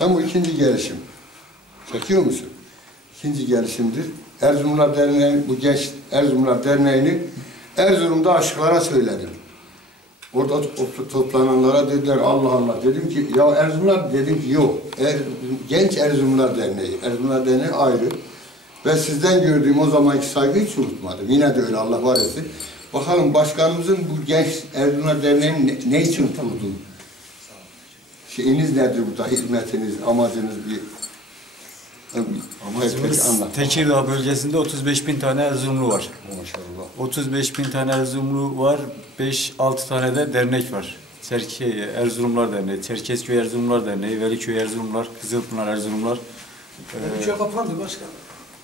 Ben bu ikinci gelişim. Çekiyor musun? İkinci gelişimdir. Erzurumlar Derneği, bu genç Erzurumlar Derneği'ni Erzurum'da aşıklara söyledim. Orada to- toplananlara dediler Allah Allah. Dedim ki ya Erzurumlar dedim ki yok. Er, genç Erzurumlar Derneği. Erzurumlar Derneği ayrı. Ve sizden gördüğüm o zamanki saygıyı hiç unutmadım. Yine de öyle Allah var etsin. Bakalım başkanımızın bu genç Erzurumlar Derneği'ni ne, ne için kurduğu? Şeyiniz nedir burada? Hizmetiniz, amacınız bir Amacımız anlat. Tekirdağ bölgesinde 35 bin tane Erzurumlu var. Maşallah. 35 bin tane Erzurumlu var, 5-6 tane de dernek var. Çerke, Erzurumlar Derneği, Çerkezköy Erzurumlar Derneği, Veliköy Erzurumlar, Kızılpınar Erzurumlar, Bir şey kapandı başkanım.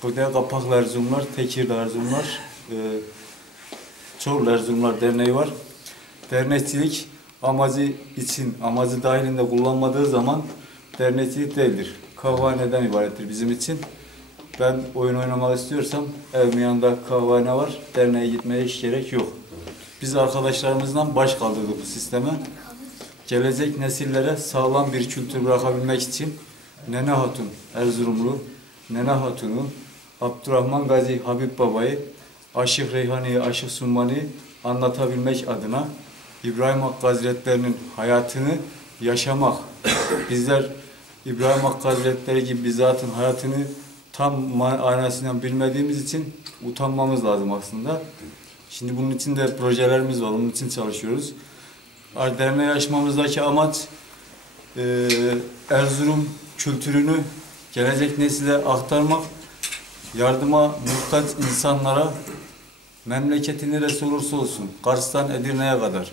burada Kapaklı Erzurumlar, Tekirdağ Erzurumlar, e, Çorlu Erzurumlar Derneği var. Dernekçilik amacı için, amacı dahilinde kullanmadığı zaman dernekçilik değildir. Kahvaneden ibarettir bizim için. Ben oyun oynamak istiyorsam evimin yanında kahvehane var. Derneğe gitmeye hiç gerek yok. Biz arkadaşlarımızdan baş kaldırdık bu sisteme. Gelecek nesillere sağlam bir kültür bırakabilmek için Nene Hatun Erzurumlu, Nene Hatun'u, Abdurrahman Gazi Habib Baba'yı, Aşık Reyhani'yi, Aşık Summani'yi anlatabilmek adına İbrahim Hakkı Hazretleri'nin hayatını yaşamak. Bizler İbrahim Hakkı Hazretleri gibi bir zatın hayatını tam manasından bilmediğimiz için utanmamız lazım aslında. Şimdi bunun için de projelerimiz var, onun için çalışıyoruz. Derneği açmamızdaki amaç eee, Erzurum kültürünü gelecek nesile aktarmak, yardıma muhtaç insanlara memleketi neresi olursa olsun, Kars'tan Edirne'ye kadar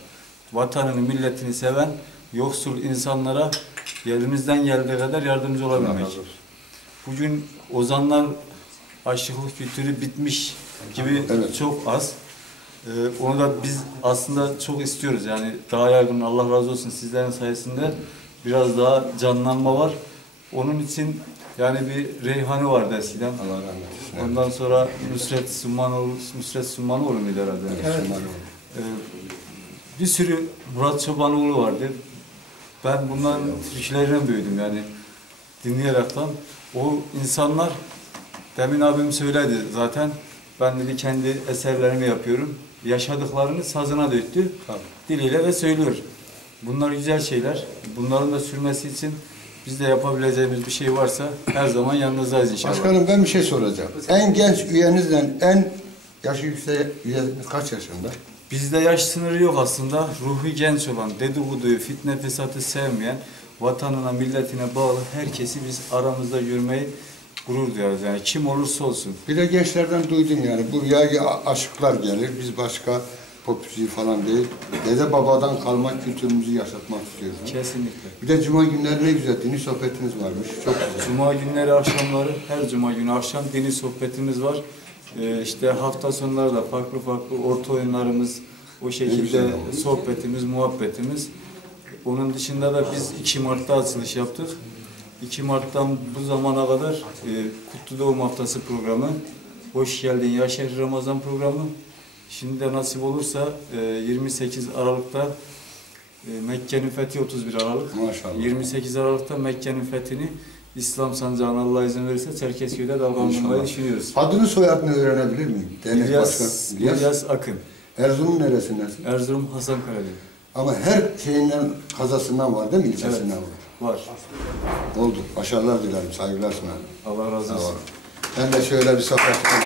vatanını, milletini seven yoksul insanlara elimizden geldiği kadar yardımcı olabilmek. Bugün ozanlar aşıklık kültürü bitmiş gibi Evet. çok az. Ee, onu da biz aslında çok istiyoruz. Yani daha yaygın Allah razı olsun sizlerin sayesinde biraz daha canlanma var. Onun için yani bir Reyhani vardı eskiden. Allah rahmet eylesin. Ondan sonra Nusret Sumanoğlu, Nusret Sumanoğlu muydu herhalde? Evet. Ee, bir sürü Murat Çobanoğlu vardı. Ben bunların türkülerine büyüdüm yani dinleyerekten. O insanlar, demin abim söyledi zaten, ben dedi kendi eserlerimi yapıyorum. Yaşadıklarını sazına döktü, Tabii. diliyle ve söylüyor. Bunlar güzel şeyler. Bunların da sürmesi için biz de yapabileceğimiz bir şey varsa her zaman yanınızdayız inşallah. Başkanım ben bir şey soracağım. En genç üyenizle en yaşı yüksek üyeniz kaç yaşında? Bizde yaş sınırı yok aslında. Ruhu genç olan, dedikoduyu, fitne fesatı sevmeyen, vatanına, milletine bağlı herkesi biz aramızda görmeyi gurur duyarız. Yani kim olursa olsun. Bir de gençlerden duydum yani buraya ya aşıklar gelir. Biz başka popücü falan değil. Dede babadan kalma kültürümüzü yaşatmak istiyoruz. Kesinlikle. Bir de cuma günleri ne güzel dini sohbetiniz varmış. Çok güzel. Cuma günleri akşamları, her cuma günü akşam dini sohbetimiz var. Ee, işte hafta sonları da farklı farklı orta oyunlarımız, o şekilde sohbetimiz, muhabbetimiz. Onun dışında da biz 2 Mart'ta açılış yaptık. 2 Mart'tan bu zamana kadar e, Kutlu Doğum Haftası programı, Hoş Geldin Yaşar Ramazan programı. Şimdi de nasip olursa e, 28 Aralık'ta e, Mekke'nin fethi 31 Aralık. Maşallah. 28 Aralık'ta Mekke'nin fethini İslam sancağına Allah izin verirse Çerkezköy'de dalgalandırmayı İnşallah. düşünüyoruz. Adını soyadını öğrenebilir miyim? Dernek İlyas, başkanı. İlyas, İlyas. Akın. Erzurum neresindensin? Erzurum Hasankale'de. Ama her şeyinden kazasından var değil mi? İlçesinden Evet. var. Var. Oldu. Başarılar dilerim. Saygılar sunarım. Allah razı olsun. Ben de şöyle bir sohbet